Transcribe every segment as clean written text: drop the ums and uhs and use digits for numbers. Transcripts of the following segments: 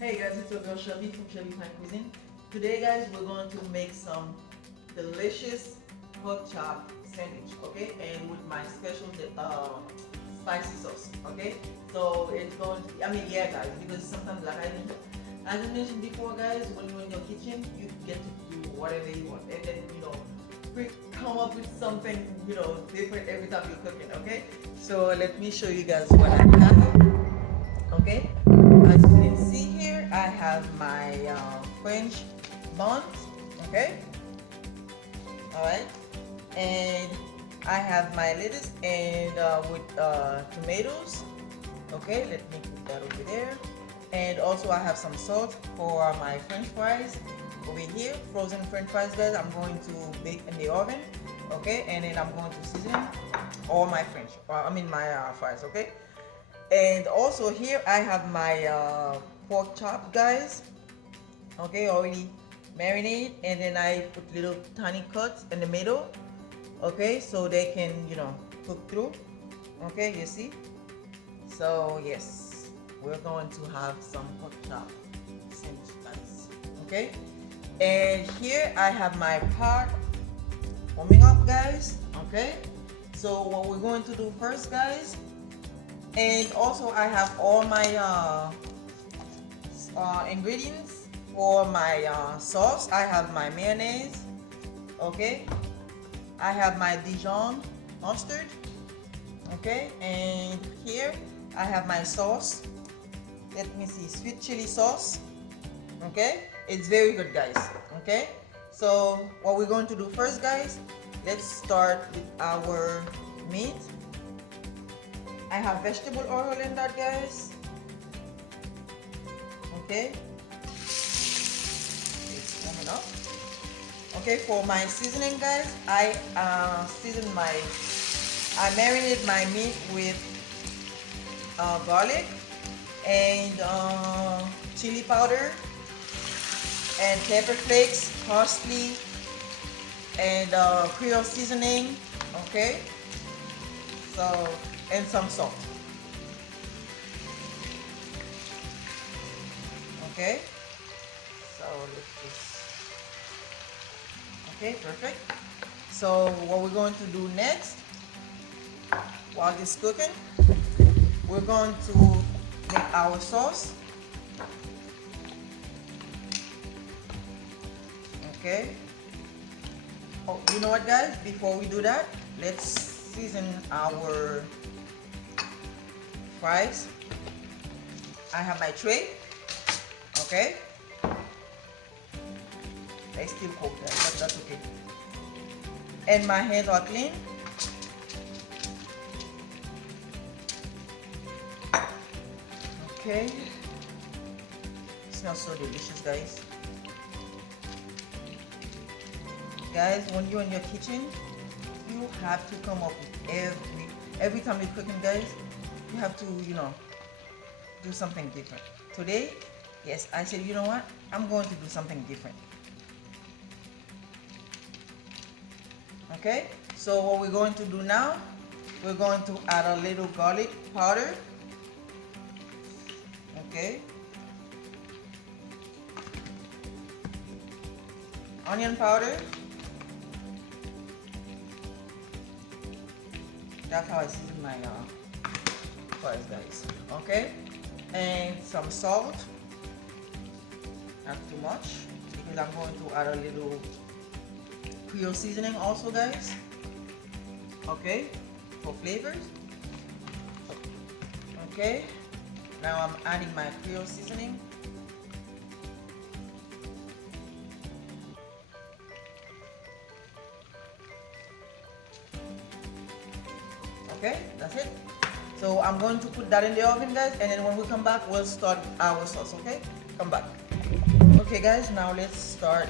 Hey guys, it's your girl Shelby from Shelby Fine Cuisine. Today guys, we're going to make some delicious pork chop sandwich, okay? And with my special spicy sauce, okay? So it's going to be, yeah guys, because sometimes like as I mentioned before guys, when you're in your kitchen, you get to do whatever you want. And then, come up with something, different every time you're cooking, okay? So let me show you guys what I have. Okay, as you can see here, I have my French buns. Okay, all right, and I have my lettuce and with tomatoes. Okay, let me put that over there. And also I have some salt for my French fries over here, frozen French fries, guys. I'm going to bake in the oven. Okay, and then I'm going to season all my my fries. Okay. And also here I have my pork chop, guys. Okay, already marinated, and then I put little tiny cuts in the middle. Okay, so they can cook through. Okay, you see. So yes, we're going to have some pork chop sandwich, guys. Okay, and here I have my pot warming up, guys. Okay, so what we're going to do first, guys. And also I have all my ingredients for my sauce. I have my mayonnaise, okay. I have my Dijon mustard, okay. And here I have my sauce. Let me see, sweet chili sauce, okay. It's very good, guys, okay. So what we're going to do first, guys, let's start with our meat. I have vegetable oil in that, guys. Okay. It's warming up. Okay, for my seasoning, guys, I marinated my meat with garlic and chili powder and pepper flakes, parsley, and Creole seasoning. Okay. So, and some salt. Okay, so let's just, okay, perfect. So what we're going to do next, while this cooking, we're going to make our sauce. Okay. Oh, you know what, guys? Before we do that, let's season our fries. I have my tray. Okay. I still cook that, but that's okay. And my hands are clean. Okay. It smells so delicious, guys. Guys, when you're in your kitchen, you have to come up with every time you're cooking, guys. You have to, do something different. Today, yes, I said, you know what? I'm going to do something different. Okay, so what we're going to do now, we're going to add a little garlic powder. Okay. Onion powder. That's how I season my fries, guys. Okay, and some salt. Not too much, because I'm going to add a little Creole seasoning also, guys. Okay, for flavors. Okay, now I'm adding my Creole seasoning. Okay, that's it. So I'm going to put that in the oven, guys, and then when we come back, we'll start our sauce. Okay, come back. Okay, guys, now let's start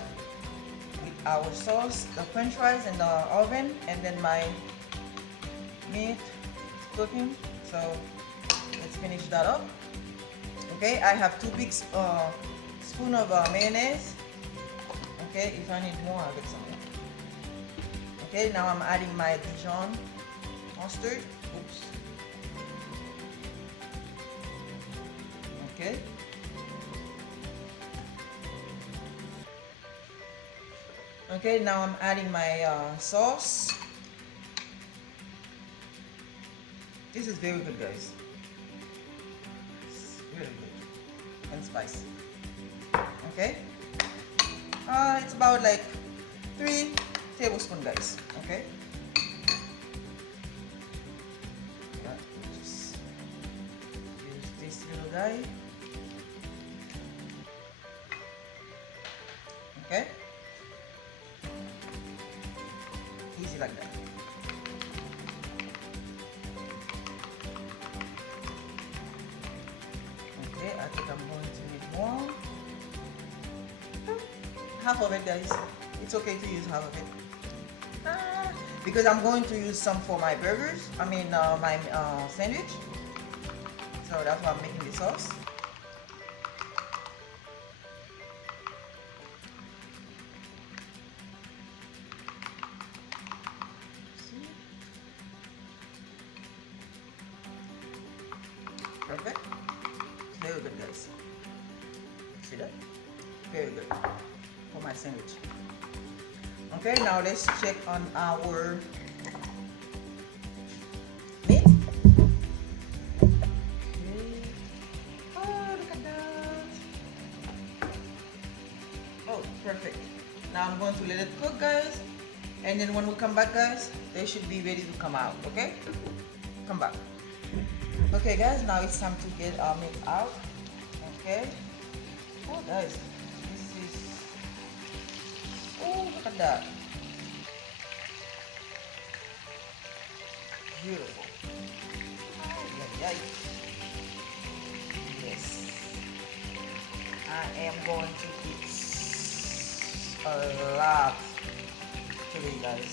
with our sauce, the French fries in the oven, and then my meat is cooking. So let's finish that up. Okay, I have 2 big spoons of mayonnaise. Okay, if I need more, I'll get some more. Okay, now I'm adding my Dijon mustard. Oops. Okay. Okay, now I'm adding my sauce. This is very good, guys. It's really good and spicy. Okay, it's about like 3 tablespoons, guys. Okay. Just use this little guy. Okay. Easy like that. Okay, I think I'm going to need more. Half of it, guys. It's okay to use half of it. Because I'm going to use some for my burgers. I mean, my sandwich. So that's why I'm making the sauce. Perfect. Very good, guys. See that? Very good for my sandwich. Okay, now let's check on our meat. Okay. Oh, look at that. Oh, perfect. Now I'm going to let it cook, guys. And then when we come back, guys, they should be ready to come out, okay? Come back. Okay, guys, now it's time to get our meat out. Okay. Oh, guys, this is... Oh, look at that. Beautiful. Oh, yeah, yeah. Yes. I am going to put a lot today, guys.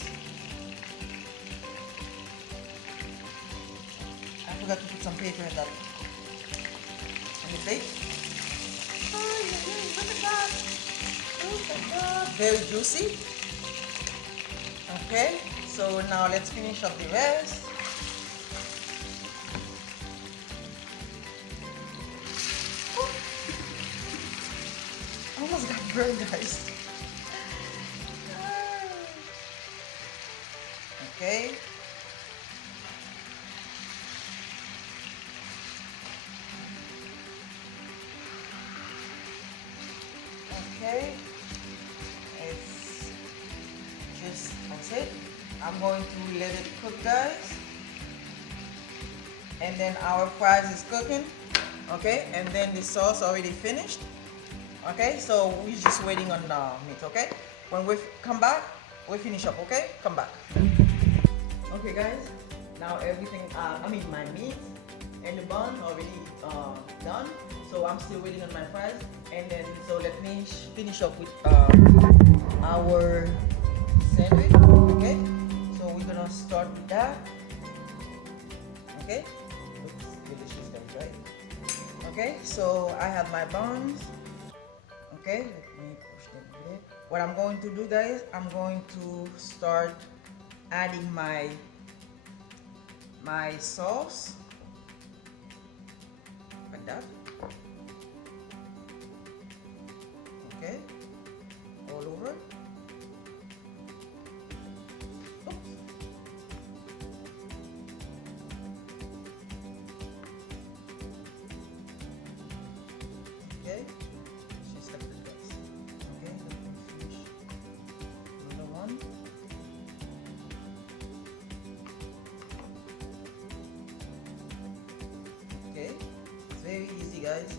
I forgot to put some paper in that. In the plate. Oh, yeah, look at that. Look at that. Very juicy. Okay, so now let's finish up the rest. Oh. Almost got burned, guys. Okay. Okay. It's just, that's it. I'm going to let it cook, guys. And then our fries is cooking. Okay, and then the sauce already finished. Okay, so we're just waiting on the meat, okay? When we come back, we finish up, okay? Come back. Okay, guys, now everything, my meat and the bun already done. So I'm still waiting on my fries. And then, so let me finish up with our sandwich, okay? So we're gonna start with that. Okay, looks delicious, guys, right? Okay, so I have my buns. Okay, let me push them a bit. What I'm going to do, guys, I'm going to start adding my sauce like that. Okay, all over. Oops. Okay, she's like this. Okay, let me finish another one. Okay, it's very easy, guys.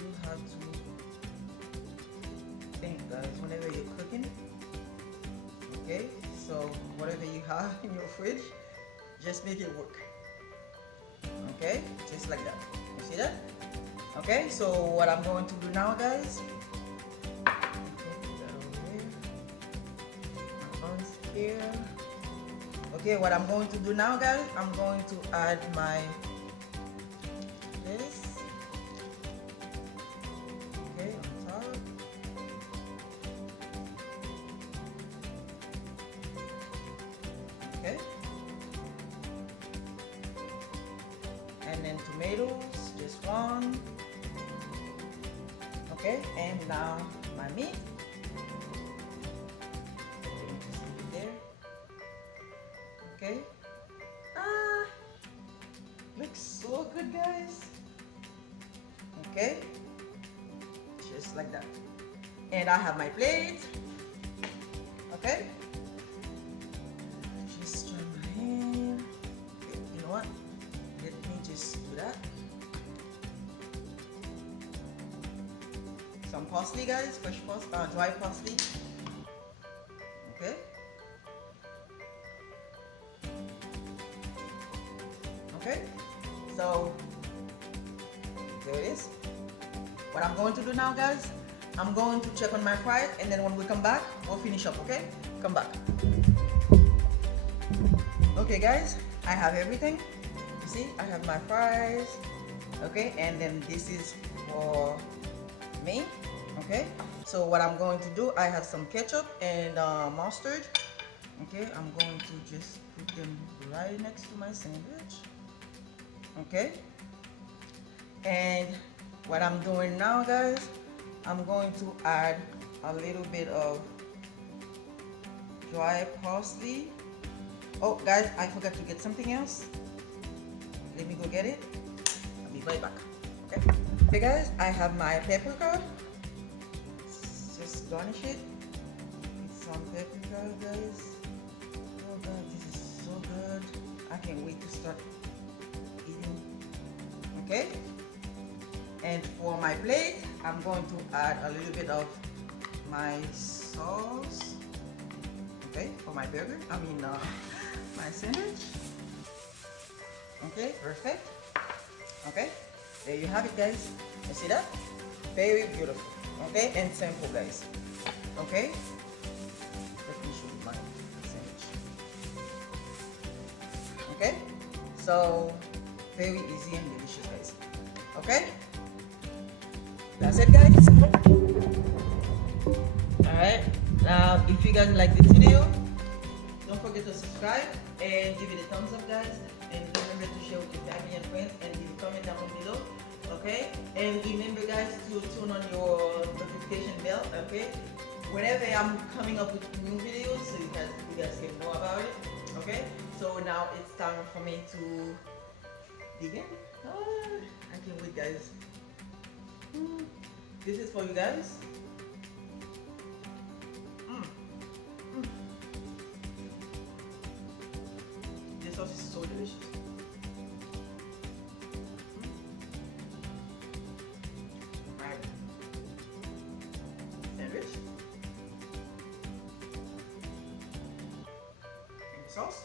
You have to think, guys, whenever you're cooking. Okay, so whatever you have in your fridge, just make it work. Okay, just like that. You see that? Okay, so what I'm going to do now, guys, here. Okay, what I'm going to do now, guys, I'm going to add my this. Okay, on top. Okay. And then tomatoes, just one. Okay, and now my meat. Okay, just like that. And I have my plate. Okay, just turn my hand. Okay, you know what? Let me just do that. Some parsley, guys, fresh parsley, dry parsley. Okay. Okay, so there it is. What I'm going to do now, guys, I'm going to check on my fries, and then when we come back, we'll finish up. Okay, come back. Okay, guys, I have everything. You see, I have my fries. Okay, and then this is for me. Okay, so what I'm going to do, I have some ketchup and mustard. Okay, I'm going to just put them right next to my sandwich. Okay, and what I'm doing now, guys, I'm going to add a little bit of dry parsley. Oh, guys, I forgot to get something else. Let me go get it. I'll be right back. Okay, hey guys, I have my paprika. Just garnish it with some paprika, guys. Oh god, this is so good. I can't wait to start eating. Okay, and for my plate, I'm going to add a little bit of my sauce. Okay, for my burger, my sandwich. Okay, perfect. Okay, there you have it, guys. You see that? Very beautiful. Okay, and simple, guys. Okay, let me show you my sandwich. Okay, so very easy and delicious, guys. Okay, that's it, guys. Alright, now if you guys like this video, don't forget to subscribe and give it a thumbs up, guys, and remember to share with your family and friends, and leave a comment down below. Okay, and remember, guys, to turn on your notification bell. Okay, whenever I'm coming up with new videos, so you guys can know about it. Okay, so now it's time for me to begin. I can't wait, guys. This is for you guys. This sauce is so delicious. Right. Sandwich. And the sauce.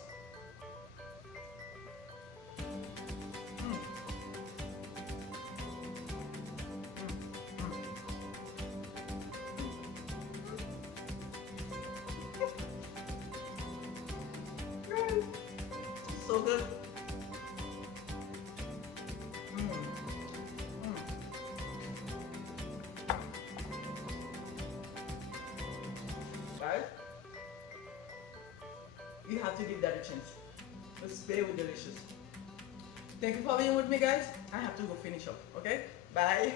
So good. Guys, you have to give that a chance. It's very delicious. Thank you for being with me, guys. I have to go finish up. Okay, bye.